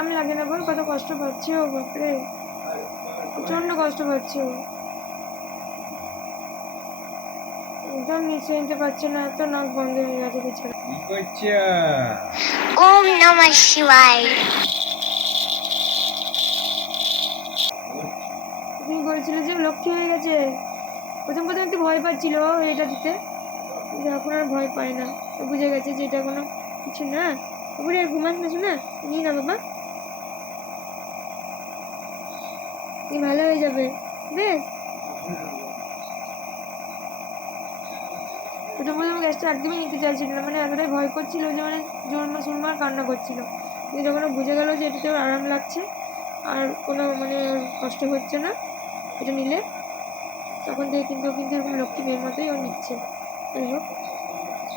আরাম লাগে না বল, কত কষ্ট পাচ্ছে ও, বাপরে প্রচন্ড কষ্ট পাচ্ছে ও, একদম নিচে নিতে পারছে না, এত নাক বন্ধ হয়ে গেছে বেচারা। কি করছে? ওম নমঃ শিবায়। তুমি বলছিলে যে লক্ষ্মী হয়ে গেছে, প্রথম প্রথম একটু ভয় পাচ্ছিল এটা দিতে, কিন্তু এখন আর ভয় পায় না, বুঝে গেছে যে এটা কোনো কিছু না। তারপরে আর ঘুমাস না, শোনা নিয়ে না বাবা, তুমি ভালো হয়ে যাবে বেশ। প্রথম প্রথম গ্যাসটা একদমই নিতে চাইছিল না, মানে এতটাই ভয় করছিল যে মানে জোরমার সুরমার কান্না করছিল, কিন্তু যখন বুঝে গেল যে এটাতে ওর আরাম লাগছে আর কোনো মানে ওর কষ্ট হচ্ছে না এটা নিলে, তখন থেকে কিন্তু এরকম লক্ষ্মী মেয়ের মতোই ও নিচ্ছে। যাই হোক,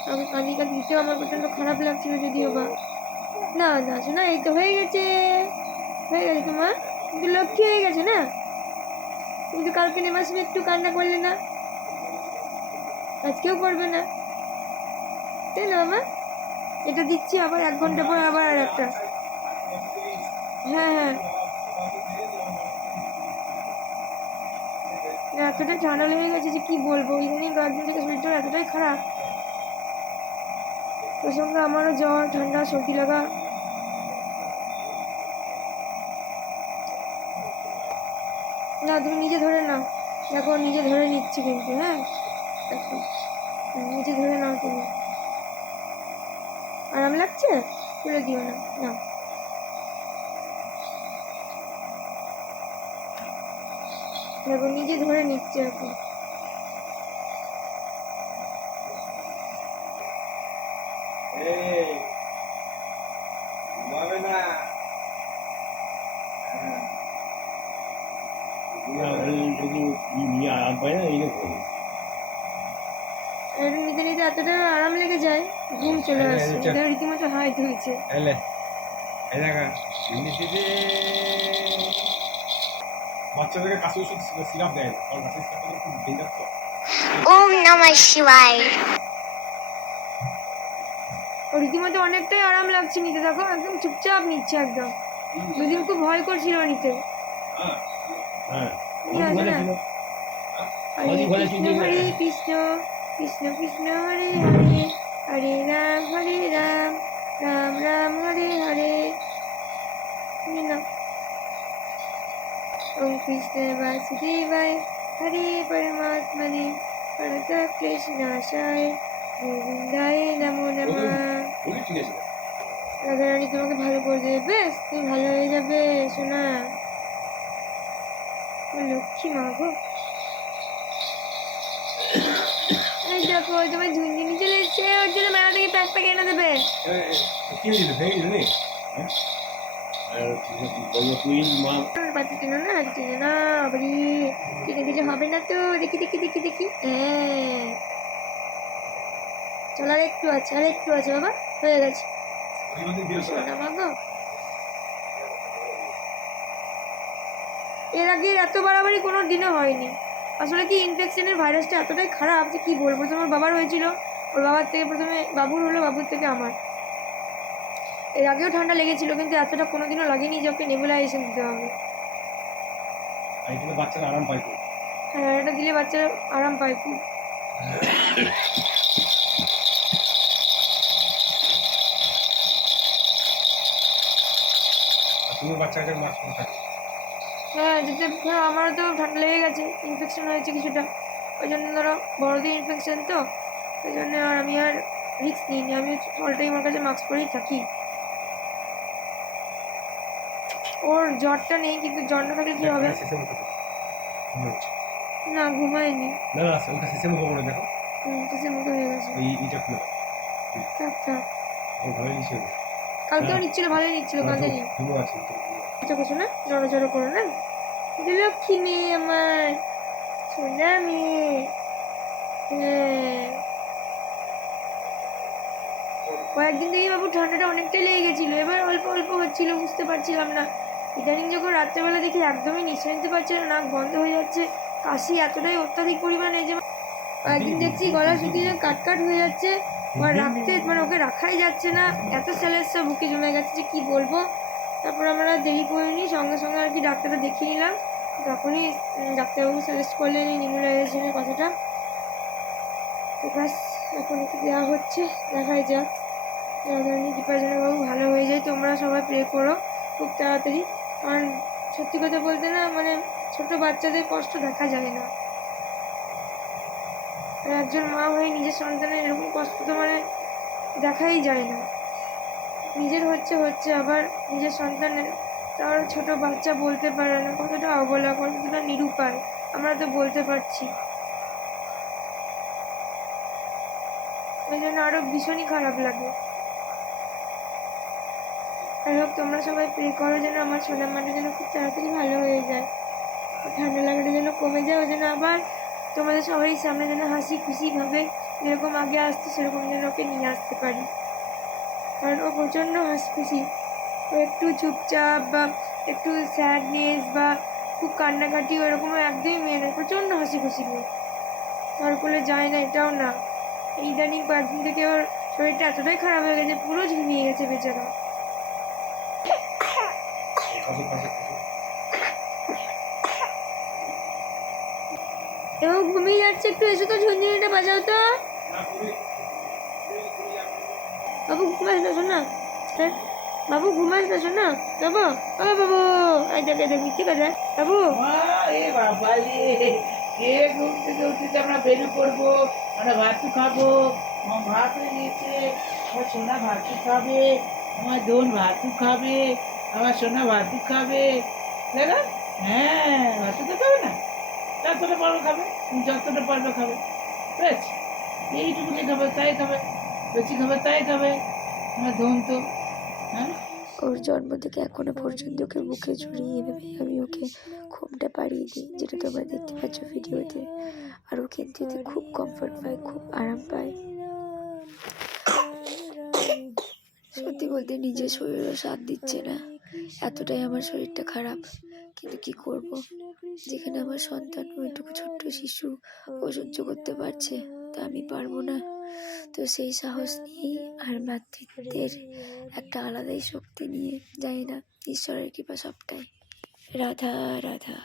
আমাকে কানিকা দিতেও আমার প্রচণ্ড খারাপ লাগছিল, যদিও বা না না শোনা, এই তো হয়ে গেছে, হয়ে গেছে তোমার, কিন্তু লক্ষ্মী হয়ে গেছে না। তুমি তো কালকে নেমার সময় একটু কান্না করলে না, আজকেও করবে না, তাই না মামা? এটা দিচ্ছি আবার 1 ঘন্টা পর আবার আর একটা। হ্যাঁ হ্যাঁ, এতটাই ঠান্ডা লেগে গেছে যে কি বলবো, ইদানিং কয়েকদিন থেকে শরীরটা এতটাই খারাপ, ওর সঙ্গে আমারও জ্বর ঠান্ডা সর্দি লাগা। না তুমি নিজে ধরে নাও, দেখো নিজে ধরে নিচ্ছি কিন্তু, হ্যাঁ দেখো, নিজে ধরে নাও তুমি, আরাম লাগছে, তুলে দিও না, না দেখো নিজে ধরে নিচ্ছে এখন। এই ঘুমাবে না? এটা নিতে নিতে এতটা আরাম লেগে যায়, ঘুম চলে আসছে, রীতিমতো হাই ধুইছে। এলে এই দেখা বাচ্চাদেরকে কাশি ওষুধ সিরাপ দেয়, কারণ কাশি সিরাপটা খুব ডেঞ্জার তো। ওম নমঃ শিবায়। ও রীতিমতো অনেকটাই আরাম লাগছে নিতে, দেখো একদম চুপচাপ নিচ্ছে একদম, দুদিন খুব ভয় করছিল নিতে। নিয়ে আসে না, হরে কৃষ্ণ হরে কৃষ্ণ, কৃষ্ণ কৃষ্ণ হরে হরে, হরে রাম রাম রাম হরে হরে। না ওম কৃষ্ণ বাসুদেবায়, হরে পরমাত্মনে প্রণত ক্লেশনাশায়, গোবিন্দায় নমো নমঃ। রাধারানী তোমাকে ভালো করে দেবে, বেশ তুমি ভালো হয়ে যাবে সোনা, লক্ষ্মী মা গো। এই দেখো তোমার ঝুনঝুনি চলে এসছে, ওর জন্য মেলা থেকে প্যাক প্যাক এনে দেবে। পাতি টেনো না, হাতি টেনো না, বাবারি টেনে দিলে হবে না তো, দেখি দেখি দেখি দেখি, হ্যাঁ চল আর একটু আছে, আর একটু আছে বাবা, হয়ে গেছে সোনা মা গো। এর আগে এত বাড়াবাড়ি কোনো দিনও হয়নি, আসলে কি ইনফেকশনের ভাইরাসটা এতটাই খারাপ যে কি বলবো, তোমার বাবার হয়েছিল, ওর বাবার থেকে প্রথমে বাবুর হলো, বাবুর থেকে আমার। এর আগেও ঠান্ডা লেগেছিল, কিন্তু এতটা কোনোদিনও লাগেনি যে ওকে নেবুলাইজেশন দিতে হবে। বাচ্চারা আরাম পায়, হ্যাঁ এটা দিলে বাচ্চারা আরাম পায় খুব। তুমি বাচ্চাদের মাস্ক পরে থাকো। হ্যাঁ যেতে ধরো আমারও তো ঠান্ডা লেগে গেছে, ইনফেকশন হয়েছে কিছুটা, ওই জন্য ধরো বড়দের ইনফেকশন তো, ওই জন্য আর আমি আর রিস্ক নিইনি, আমি অলটাই আমার কাছে মাস্ক পরেই থাকি। ওর জ্বরটা নেই, কিন্তু জ্বর না থাকলে কি হবে? না ঘুমায়নি, না না ওটা শেষে মুখে পড়ে দেখো, সে মুখে হয়ে গেছে, এইটা খুলে থাক থাক। ও ভালো নিচ্ছে, কালকেও নিচ্ছিল, ভালোই নিচ্ছিল, কাঁদেনি। ঘুমো আছে কিছু না, জড়ো জড়ো করো না, লক্ষ্মী মেয়ে আমার, সোনা মেয়ে। হ্যাঁ কয়েকদিন থেকে বাবু ঠান্ডাটা অনেকটাই লেগে গেছিলো, এবার অল্প অল্প হচ্ছিল, বুঝতে পারছিলাম না। ইদানিং যখন রাত্রেবেলা দেখি একদমই নিঃশ্বাস নিতে পারছে না, নাক বন্ধ হয়ে যাচ্ছে, কাশি এতটাই অত্যাধিক পরিমাণে যে কয়েকদিন দেখছি গলা শুকিয়ে যায়, কাট হয়ে যাচ্ছে, রাখতে মানে ওকে রাখাই যাচ্ছে না, এত স্যালেন্সার বুকে জমে গেছে যে কি বলবো। তারপর আমরা দেরি করিনি, সঙ্গে সঙ্গে আর কি ডাক্তারটা দেখিয়ে নিলাম। তখনই ডাক্তারবাবু সাজেস্ট করলেন এই নিউমোলাইজেশনের কথাটা। তো ব্যাস এখন একটু দেওয়া হচ্ছে, দেখাই যাক রাধারানী কৃপার জন্য বাবু ভালো হয়ে যায়। তোমরা সবাই প্রে করো খুব তাড়াতাড়ি, কারণ সত্যি কথা বলতে না মানে ছোট বাচ্চাদের কষ্ট দেখা যায় না, আর একজন মা হয়ে নিজের সন্তানের এরকম কষ্ট তো মানে দেখাই যায় না। নিজের হচ্ছে হচ্ছে, আবার নিজের সন্তানের, তার ছোট বাচ্চা বলতে পারে না, কতটা অবলা, কতটা নিরুপায় আমরা তো বলতে পারছি। ওই জন্য আরো ভীষণই খারাপ লাগে। যাই হোক তোমরা সবাই প্রে করো যেন আমার সোনা মাটা যেন খুব তাড়াতাড়ি ভালো হয়ে যায়, ঠান্ডা লাগাটা যেন কমে যায়, ওই জন্য আবার তোমাদের সবাই সামনে যেন হাসি খুশিভাবে যেরকম আগে আসতো সেরকম যেন ওকে নিয়ে আসতে পারি। কারণ ও প্রচণ্ড হাসি খুশি, ও একটু চুপচাপ বা একটু স্যাডনেস বা খুব কান্নাকাটি ওরকমও একদমই মেয়ে নয়, প্রচণ্ড হাসি খুশি মেয়ে। তার কোলে যায় না এটাও না, ইদানিং কয়েকদিন থেকে ওর শরীরটা এতটাই খারাপ হয়ে গেছে, পুরো ঝিমিয়ে গেছে বেচারা। কাজু কাজু এবং ঘুমিয়ে যাচ্ছে, একটু এসে তো ঝুনঝুনিটা বাজাও তো। বাবু ঘুমাস না শোনা, হ্যাঁ বাবু ঘুমাস না শোনা, বাবু ও বাবু, এই দেখ ঠিক আছে বাবু। এ বাবা রে, কে ঘুম থেকে উঠেছে? আমরা বেরু করবো, আমরা ভাতু খাবো। আমার ভাত হয়ে গেছে, আমার সোনা ভাতু খাবে, আমার দোন ভাতু খাবে, আমার সোনা ভাতু খাবে। দেখো, হ্যাঁ ভাতু তো খাবে না, যতটা পারবে খাবে, তুমি যতটা পারবে খাবে, বুঝেছি? এইটুকুনি খাবে তাই খাবে, বেশি খাবে তাই খাবে। আমার দোন তো, হ্যাঁ ওর জন্ম থেকে এখনো পর্যন্ত ওকে বুকে জড়িয়ে এভাবে আমি ওকে ঘুমটা পাড়িয়ে দিই, যেটা তোমরা দেখতে পাচ্ছ ভিডিওতে। আর ও কিন্তু এতে খুব কমফর্ট পায়, খুব আরাম পায়। সত্যি বলতে নিজের শরীরও সাথ দিচ্ছে না, এতটাই আমার শরীরটা খারাপ। কিন্তু কি করব, যেখানে আমার সন্তান ওইটুকু ছোট্ট শিশু ও সহ্য করতে পারছে, তা আমি পারবো না। তো সেই সাহস নিয়েই আর মাতৃত্বের একটা আলাদাই শক্তি নিয়ে, জানি না, ঈশ্বরের কৃপা সবটাই। রাধা রাধা।